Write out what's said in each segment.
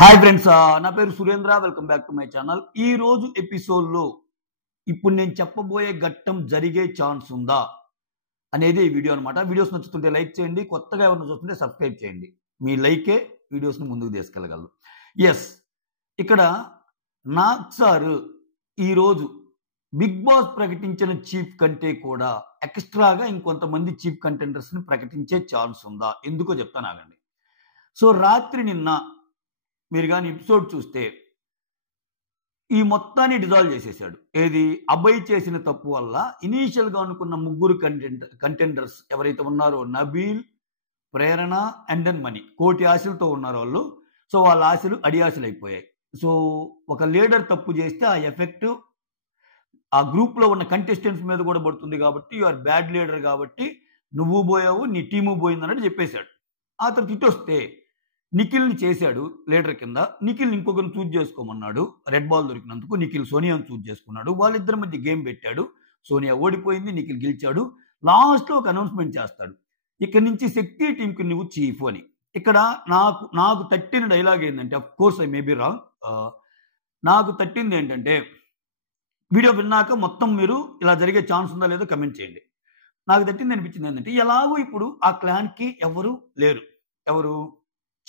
Hi friends, నా పేరు Surendra. Welcome back to my channel. ఈ రోజు ఎపిసోడ్లో ఇప్పుడు నేను చెప్పబోయే ఘట్టం జరిగే ఛాన్స్ ఉందా అనేది ఈ వీడియో అనమాట. వీడియోస్ నచ్చుతుంటే లైక్ చేయండి, కొత్తగా ఎవరైనా చూస్తుంటే సబ్స్క్రైబ్ చేయండి. మీ లైకే వీడియోస్ని ముందుకు తీసుకెళ్ళగలరు. ఎస్, ఇక్కడ నాగ్ సార్ ఈరోజు బిగ్ బాస్ ప్రకటించిన చీఫ్ కంటే కూడా ఎక్స్ట్రాగా ఇంకొంతమంది చీఫ్ కంటెండర్స్ని ప్రకటించే ఛాన్స్ ఉందా? ఎందుకో చెప్తాను, ఆగండి. సో రాత్రి నిన్న మీరు కానీ ఎపిసోడ్ చూస్తే ఈ మొత్తాన్ని డిజాల్వ్ చేసేసాడు. ఏది? అభయ్ చేసిన తప్పు వల్ల ఇనీషియల్గా అనుకున్న ముగ్గురు కంటెండర్స్ ఎవరైతే ఉన్నారో, నబీల్, ప్రేరణ అండ్ దెన్ మనీ, కోటి ఆశలతో ఉన్నారు వాళ్ళు. సో వాళ్ళ ఆశలు అడియాశలు అయిపోయాయి. సో ఒక లీడర్ తప్పు చేస్తే ఆ ఎఫెక్ట్ ఆ గ్రూప్లో ఉన్న కంటెస్టెంట్స్ మీద కూడా పడుతుంది. కాబట్టి యు ఆర్ బ్యాడ్ లీడర్, కాబట్టి నువ్వు పోయావు, నీ టీము పోయింది అన్నట్టు చెప్పేశాడు. ఆ తర్వాత ఇటు వస్తే నిఖిల్ని చేశాడు లీడర్ కింద. నిఖిల్ ఇంకొకరిని చూజ్ చేసుకోమన్నాడు. రెడ్ బాల్ దొరికినందుకు నిఖిల్ సోనియాను చూజ్ చేసుకున్నాడు. వాళ్ళిద్దరి మధ్య గేమ్ పెట్టాడు. సోనియా ఓడిపోయింది, నిఖిల్ గెలిచాడు. లాస్ట్లో ఒక అనౌన్స్మెంట్ చేస్తాడు, ఇక్కడ నుంచి శక్తి టీంకి నువ్వు చీఫ్ అని. ఇక్కడ నాకు తట్టిన డైలాగ్ ఏంటంటే, of course I may be wrong, నాకు తట్టింది ఏంటంటే, వీడియో విన్నాక మొత్తం మీరు ఇలా జరిగే ఛాన్స్ ఉందా లేదో కమెంట్ చేయండి. నాకు తట్టింది అనిపించింది ఏంటంటే, ఎలాగో ఇప్పుడు ఆ క్లాన్కి ఎవరు లేరు, ఎవరు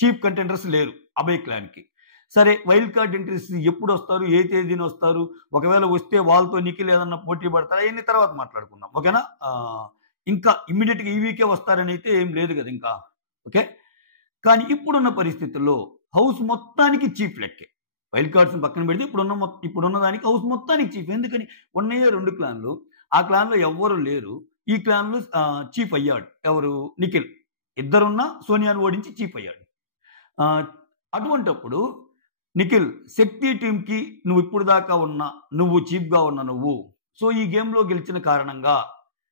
చీఫ్ కంటెండర్స్ లేరు అభయ్ క్లాన్కి. సరే, వైల్డ్ కార్డ్ ఎంట్రీస్ ఎప్పుడు వస్తారు, ఏ తేదీని వస్తారు, ఒకవేళ వస్తే వాళ్ళతో నిఖిల్ ఏదన్నా పోటీ పడతారా, అవన్నీ తర్వాత మాట్లాడుకుందాం, ఓకేనా? ఇంకా ఇమ్మీడియట్గా ఈ వీకే వస్తారని అయితే ఏం లేదు కదా ఇంకా, ఓకే. కానీ ఇప్పుడున్న పరిస్థితుల్లో హౌస్ మొత్తానికి చీఫ్ లెక్కే. వైల్డ్ కార్డ్స్ని పక్కన పెడితే ఇప్పుడున్న దానికి హౌస్ మొత్తానికి చీఫ్. ఎందుకని? ఉన్నాయే 2 క్లాన్లు, ఆ క్లాన్లో ఎవ్వరు లేరు. ఈ క్లాన్లో చీఫ్ అయ్యాడు ఎవరు? నిఖిల్. ఇద్దరున్నా సోనియాను ఓడించి చీఫ్ అయ్యాడు. అటువంటప్పుడు నిఖిల్, శక్తి టీంకి నువ్వు ఇప్పుడు దాకా నువ్వు చీఫ్గా ఉన్న నువ్వు, సో ఈ గేమ్లో గెలిచిన కారణంగా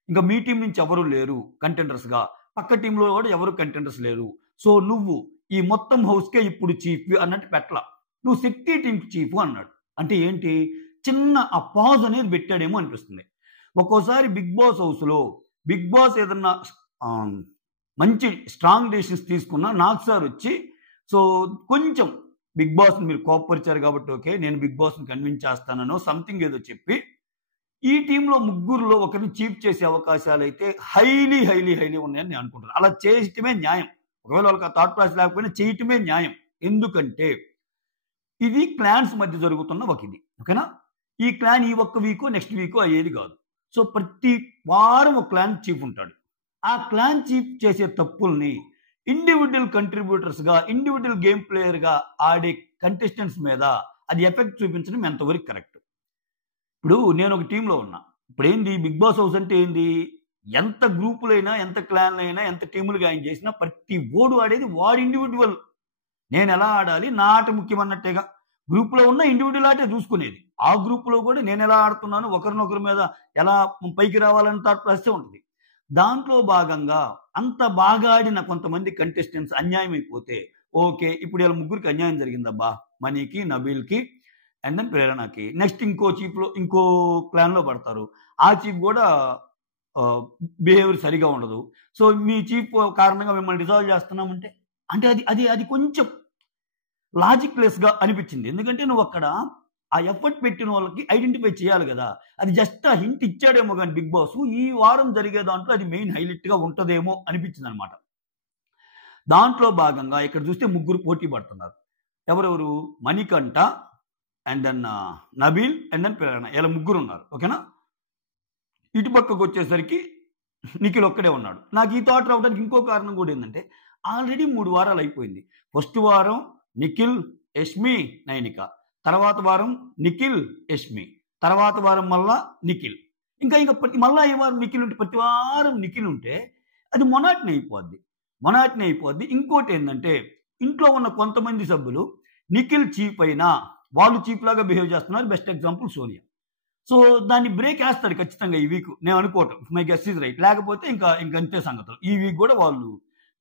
ఇంకా మీ టీం నుంచి ఎవరు లేరు కంటెండర్స్గా, పక్క టీంలో కూడా ఎవరు కంటెండర్స్ లేరు. సో నువ్వు ఈ మొత్తం హౌస్కే ఇప్పుడు చీఫ్ అన్నట్టు పెట్టలా, నువ్వు శక్తి టీంకి చీఫ్ అన్నాడు. అంటే ఏంటి? చిన్న ఆ పాజ్ అనేది పెట్టాడేమో అనిపిస్తుంది. ఒక్కోసారి బిగ్ బాస్ హౌస్లో బిగ్ బాస్ ఏదన్నా మంచి స్ట్రాంగ్ డెసిషన్స్ తీసుకున్నా నాగ్ సార్ వచ్చి, సో కొంచెం బిగ్ బాస్ని మీరు కోపరిచారు కాబట్టి ఓకే, నేను బిగ్ బాస్ని కన్విన్స్ చేస్తానో సంథింగ్ ఏదో చెప్పి ఈ టీంలో ముగ్గురులో ఒకరిని చీఫ్ చేసే అవకాశాలు అయితే హైలీ హైలీ హైలీ ఉన్నాయని నేను అనుకుంటున్నాను. అలా చేయటమే న్యాయం. ఒకవేళ వాళ్ళకి ఆ థాట్ ప్రాసెస్ లేకపోయినా చేయటమే న్యాయం. ఎందుకంటే ఇది క్లాన్స్ మధ్య జరుగుతున్న ఒక ఇది, ఓకేనా? ఈ క్లాన్ ఈ ఒక్క వీకో నెక్స్ట్ వీకో అయ్యేది కాదు. సో ప్రతి వారం ఒక క్లాన్ చీఫ్ ఉంటాడు. ఆ క్లాన్ చీఫ్ చేసే తప్పుల్ని ఇండివిజువల్ కంట్రిబ్యూటర్స్గా, ఇండివిజువల్ గేమ్ ప్లేయర్గా ఆడే కంటెస్టెంట్స్ మీద అది ఎఫెక్ట్ చూపించడం ఎంతవరకు కరెక్ట్? ఇప్పుడు నేను ఒక టీంలో ఉన్నా. ఇప్పుడు ఏంది బిగ్ బాస్ హౌస్ అంటే ఏంది? ఎంత గ్రూపులైనా, ఎంత క్లాన్లైనా, ఎంత టీములుగా ఆయన చేసినా ప్రతి ఓడు ఆడేది వాడు ఇండివిజువల్. నేను ఎలా ఆడాలి, నా ఆట ముఖ్యమన్నట్టేగా. గ్రూప్లో ఉన్న ఇండివిజువల్ ఆటే చూసుకునేది. ఆ గ్రూప్లో కూడా నేను ఎలా ఆడుతున్నాను, ఒకరినొకరి మీద ఎలా పైకి రావాలని థాట్ ప్రాసెస్ ఉంటుంది. దాంట్లో భాగంగా అంత బాగా ఆడిన కొంతమంది కంటెస్టెంట్స్ అన్యాయం అయిపోతే ఓకే, ఇప్పుడు వీళ్ళ ముగ్గురికి అన్యాయం జరిగిందబ్బా, మనీకి, నబీల్కి అండ్ దెన్ ప్రేరణకి. నెక్స్ట్ ఇంకో క్లాన్లో పడతారు. ఆ చీఫ్ కూడా బిహేవియర్ సరిగా ఉండదు. సో మీ చీఫ్ కారణంగా మిమ్మల్ని డిజాల్వ్ చేస్తున్నామంటే అంటే అది కొంచెం లాజిక్ లెస్గా అనిపించింది. ఎందుకంటే నువ్వు అక్కడ ఆ ఎఫర్ట్ పెట్టిన వాళ్ళకి ఐడెంటిఫై చేయాలి కదా. అది జస్ట్ ఆ హింట్ ఇచ్చాడేమో కానీ బిగ్ బాస్ ఈ వారం జరిగే దాంట్లో అది మెయిన్ హైలైట్గా ఉంటుందేమో అనిపించింది అనమాట. దాంట్లో భాగంగా ఇక్కడ చూస్తే ముగ్గురు పోటీ పడుతున్నారు. ఎవరెవరు? Manikanta and then Nabeel and then Prerana. ఇలా ముగ్గురు ఉన్నారు, ఓకేనా? ఇటు పక్కకు వచ్చేసరికి నిఖిల్ ఒక్కడే ఉన్నాడు. నాకు ఈ థాట్ రావడానికి ఇంకో కారణం కూడా ఏంటంటే, ఆల్రెడీ 3 వారాలు అయిపోయింది. ఫస్ట్ వారం నిఖిల్, యష్మి, నైనిక. తర్వాత వారం నిఖిల్, యష్మి. తర్వాత వారం మళ్ళా నిఖిల్. ఇంకా మళ్ళా ఈ వారం నిఖిల్ ఉంటే, ప్రతి వారం నిఖిల్ ఉంటే అది మొనాటిని అయిపోద్ది. ఇంకోటి ఏంటంటే, ఇంట్లో ఉన్న కొంతమంది సభ్యులు నిఖిల్ చీఫ్ అయినా వాళ్ళు చీఫ్ లాగా బిహేవ్ చేస్తున్నారు. Best example Sonia. సో దాన్ని బ్రేక్ వేస్తాడు ఖచ్చితంగా ఈ వీక్, నేను అనుకోవటం. My guess is right. లేకపోతే ఇంకా అంతే సంగతులు. ఈ వీక్ కూడా వాళ్ళు,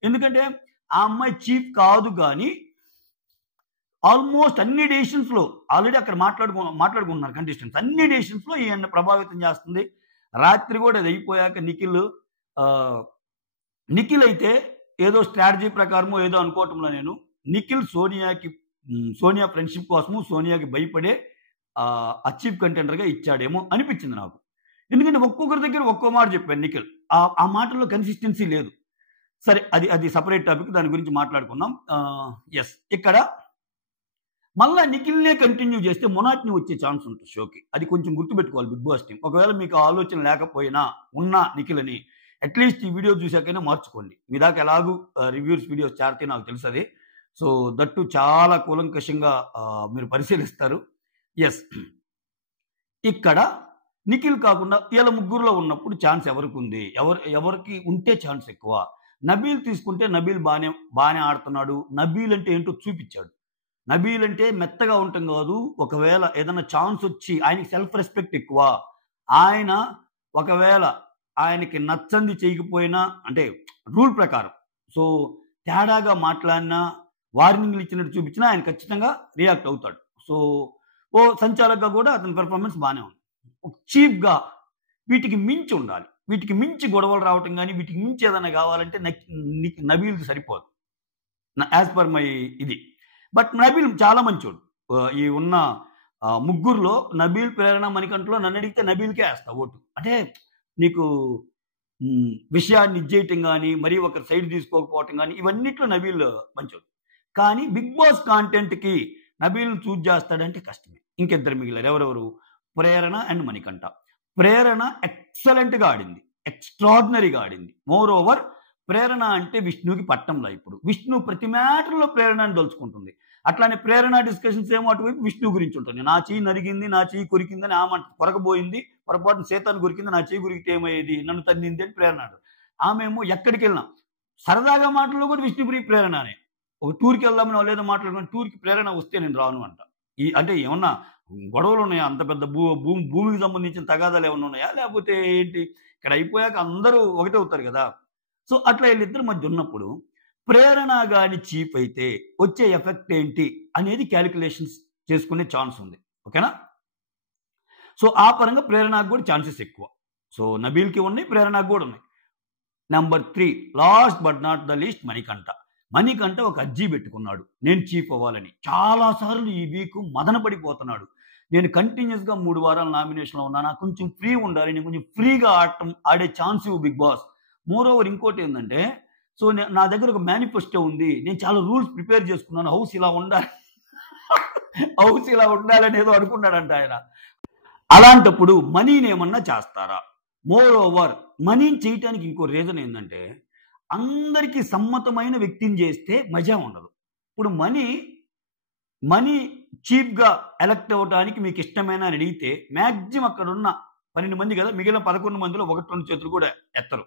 ఎందుకంటే ఆ అమ్మాయి చీఫ్ కాదు కానీ ఆల్మోస్ట్ అన్ని డెసిషన్స్లో ఆల్రెడీ అక్కడ మాట్లాడుకుంటున్నారు కంటెస్టెంట్స్. అన్ని డెసిషన్స్లో ఈయన ప్రభావితం చేస్తుంది. రాత్రి కూడా అది అయిపోయాక నిఖిల్ అయితే ఏదో స్ట్రాటజీ ప్రకారమో ఏదో అనుకోవటంలో, నిఖిల్ సోనియాకి సోనియా ఫ్రెండ్షిప్ కోసము సోనియాకి భయపడే ఆ చీఫ్ కంటెండర్గా ఇచ్చాడేమో అనిపించింది నాకు. ఎందుకంటే ఒక్కొక్కరి దగ్గర ఒక్కో మాట చెప్పాను నిఖిల్. ఆ మాటల్లో కన్సిస్టెన్సీ లేదు. సరే, అది సపరేట్ టాపిక్, దాని గురించి మాట్లాడుకుందాం. ఎస్, ఇక్కడ మళ్ళా నిఖిల్నే కంటిన్యూ చేస్తే మొనాటిని వచ్చే ఛాన్స్ ఉంటుంది షోకి. అది కొంచెం గుర్తుపెట్టుకోవాలి బిగ్ బాస్ టీం. ఒకవేళ మీకు ఆలోచన లేకపోయినా ఉన్న నిఖిల్ అని అట్లీస్ట్ ఈ వీడియో చూశాకైనా మార్చుకోండి. మీ దాకా ఎలాగూ రివ్యూస్ వీడియోస్ చేరితే నాకు తెలుసు అది. సో దట్టు చాలా కూలంకషంగా మీరు పరిశీలిస్తారు. ఎస్, ఇక్కడ నిఖిల్ కాకుండా వీళ్ళ ముగ్గురులో ఉన్నప్పుడు ఛాన్స్ ఎవరికి ఉంది, ఎవరికి ఉంటే ఛాన్స్ ఎక్కువ? నబీల్ తీసుకుంటే నబీల్ బాగానే ఆడుతున్నాడు. నబీల్ అంటే ఏంటో చూపించాడు. నబీల్ అంటే మెత్తగా ఉండటం కాదు, ఒకవేళ ఏదైనా ఛాన్స్ వచ్చి ఆయనకి సెల్ఫ్ రెస్పెక్ట్ ఎక్కువ. ఆయన ఒకవేళ ఆయనకి నచ్చంది చేయకపోయినా, అంటే రూల్ ప్రకారం సో తేడాగా మాట్లాడినా, వార్నింగ్లు ఇచ్చినట్టు చూపించినా ఆయన ఖచ్చితంగా రియాక్ట్ అవుతాడు. సో సంచాలకుగా కూడా అతని పెర్ఫార్మెన్స్ బాగానే ఉంది. చీఫ్గా వీటికి మించి ఉండాలి. వీటికి మించి గొడవలు రావటం కానీ, వీటికి మించి ఏదైనా కావాలంటే నబీల్ సరిపోదు యాజ్ పర్ మై ఇది. బట్ నబీల్ చాలా మంచోడు. ఈ ఉన్న ముగ్గురులో నబీల్, ప్రేరణ, మణికంఠలో నన్ను అడిగితే నబీల్కే వేస్తా ఓటు. అంటే నీకు విషయాన్ని ఇచ్చేయటం కానీ, మరీ ఒకరి సైడ్ తీసుకోకపోవటం కానీ, ఇవన్నిట్లో నబీల్ మంచోడు. కానీ బిగ్ బాస్ కాంటెంట్కి నబీల్ చూజ్ చేస్తాడంటే కష్టమే. ఇంకిద్దరు మిగిలారు. ఎవరెవరు? ప్రేరణ అండ్ మణికంఠ. ప్రేరణ ఎక్సలెంట్గా ఆడింది, ఎక్స్ట్రాడినరీగా ఆడింది. మోర్ ఓవర్ ప్రేరణ అంటే విష్ణుకి పట్టంలా. ఇప్పుడు విష్ణు ప్రతి మ్యాటర్లో ప్రేరణని దలుచుకుంటుంది. అట్లానే ప్రేరణ డిస్కషన్స్ ఏమో అటువైపు విష్ణు గురించి ఉంటుంది. నా చెయ్యి నరిగింది, నా చెయ్యి కొరికిందని ఆమె కొరకబోయింది, పొరపాటున సీతాన్ని కొరికింది, నా చెయ్యి కొరికితే ఏమయ్యేది, నన్ను తన్నింది అని ప్రేరణ. ఆమె ఏమో ఎక్కడికి వెళ్ళినా సరదాగా మాటల్లో కూడా విష్ణుప్రియ ప్రేరణనే. ఒక టూర్కి వెళ్దామని వాళ్ళు ఏదో మాట్లాడుకుని టూర్కి ప్రేరణ వస్తే నేను రాను అంట. అంటే ఏమన్నా గొడవలు ఉన్నాయా? అంత పెద్ద భూమికి సంబంధించిన తగాదాలు ఏమన్నా ఉన్నాయా? లేకపోతే ఏంటి? ఇక్కడ అయిపోయాక అందరూ ఒకటే అవుతారు కదా. సో అట్లా వీళ్ళిద్దరి మధ్య ఉన్నప్పుడు ప్రేరణ గాని చీఫ్ అయితే వచ్చే ఎఫెక్ట్ ఏంటి అనేది క్యాలిక్యులేషన్స్ చేసుకునే ఛాన్స్ ఉంది. ఓకేనా? సో ఆ పరంగా ప్రేరణకు కూడా ఛాన్సెస్ ఎక్కువ. సో నబీల్కి ఉన్నాయి, ప్రేరణకు కూడా ఉన్నాయి. Number 3, last but not the least, Manikanta. Manikanta ఒక అర్జీ పెట్టుకున్నాడు, నేను చీఫ్ అవ్వాలని. చాలాసార్లు ఈ వీక్ మదన పడిపోతున్నాడు. నేను కంటిన్యూస్గా 3 వారాలు నామినేషన్లో ఉన్నాను, నాకు కొంచెం ఫ్రీ ఉండాలి, నేను కొంచెం ఫ్రీగా ఆడే ఛాన్స్ ఇవ్వు బిగ్ బాస్. మోర్ ఓవర్ ఇంకోటి ఏంటంటే, సో నా దగ్గర ఒక మేనిఫెస్టో ఉంది, నేను చాలా రూల్స్ ప్రిపేర్ చేసుకున్నాను, హౌస్ ఇలా ఉండాలి హౌస్ ఇలా ఉండాలని ఏదో అనుకున్నాడంట ఆయన. అలాంటప్పుడు మనీని ఏమన్నా చేస్తారా? మోర్ ఓవర్ మనీని చేయటానికి ఇంకో రీజన్ ఏంటంటే, అందరికీ సమ్మతమైన వ్యక్తిని చేస్తే మజా ఉండదు. ఇప్పుడు మనీ చీఫ్గా ఎలక్ట్ అవ్వడానికి మీకు ఇష్టమైన అని అడిగితే మ్యాక్సిమం అక్కడ ఉన్న 12 మంది కదా, మిగిలిన 11 మందిలో 1-2 చేతులు కూడా ఎత్తరు.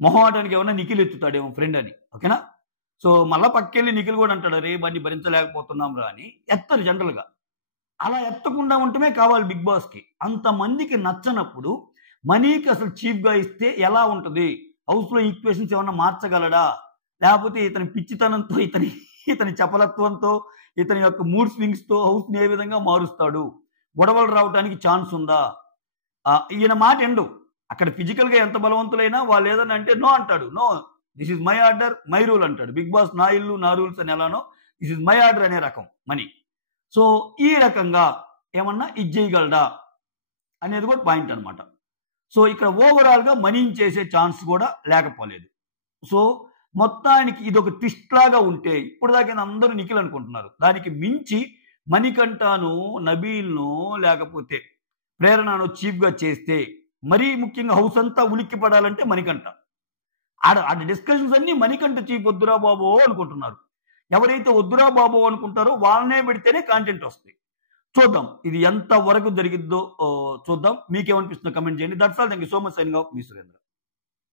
మొహమాటానికి ఏమన్నా నిఖిల్ ఎత్తుతాడేమో ఫ్రెండ్ అని. ఓకేనా? సో మళ్ళీ పక్కెళ్ళి నిఖిల్ కూడా అంటాడు, రే బండి భరించలేకపోతున్నాం రా అని. ఎత్తరు జనరల్గా. అలా ఎత్తకుండా ఉండటమే కావాలి బిగ్ బాస్కి. అంతమందికి నచ్చనప్పుడు మనీకి అసలు చీఫ్గా ఇస్తే ఎలా ఉంటుంది? హౌస్లో ఈక్వేషన్స్ ఏమన్నా మార్చగలడా? లేకపోతే ఇతని పిచ్చితనంతో, ఇతని చపలత్వంతో, ఇతని యొక్క మూడ్ స్వింగ్స్తో హౌస్ని ఏ విధంగా మారుస్తాడు? గొడవలు రావడానికి ఛాన్స్ ఉందా? ఈయన మాట ఎండు. అక్కడ ఫిజికల్గా ఎంత బలవంతులైనా వాళ్ళు ఏదన్నా అంటే నో అంటాడు. No, this is my order, my rule అంటాడు. బిగ్ బాస్ నా ఇల్లు నా రూల్స్ అని ఎలానో దిస్ ఇస్ మై ఆర్డర్ అనే రకం మనీ. సో ఈ రకంగా ఏమన్నా ఇది చేయగలడా అనేది కూడా పాయింట్ అనమాట. సో ఇక్కడ ఓవరాల్గా మనీని చేసే ఛాన్స్ కూడా లేకపోలేదు. సో మొత్తానికి ఇది ఒక ట్విస్ట్ లాగా ఉంటే, ఇప్పుడు దాకా అందరూ నిఖిల్ అనుకుంటున్నారు, దానికి మించి మణికంఠను, నబీల్ను, లేకపోతే ప్రేరణను చీఫ్గా చేస్తే మరీ ముఖ్యంగా హౌస్ అంతా ఉలిక్కి పడాలంటే మణికంఠ. ఆడ డిస్కషన్స్ అన్ని మణికంఠ చీఫ్ వద్దురా బాబో అనుకుంటున్నారు. ఎవరైతే వద్దురా బాబో అనుకుంటారో వాళ్ళనే పెడితేనే కాంటెంట్ వస్తాయి. చూద్దాం ఇది ఎంత వరకు జరిగిద్దో చూద్దాం. మీకేమనిపిస్తుందో కమెంట్ చేయండి. That's all. Thank you so much. Signing off me Surendra.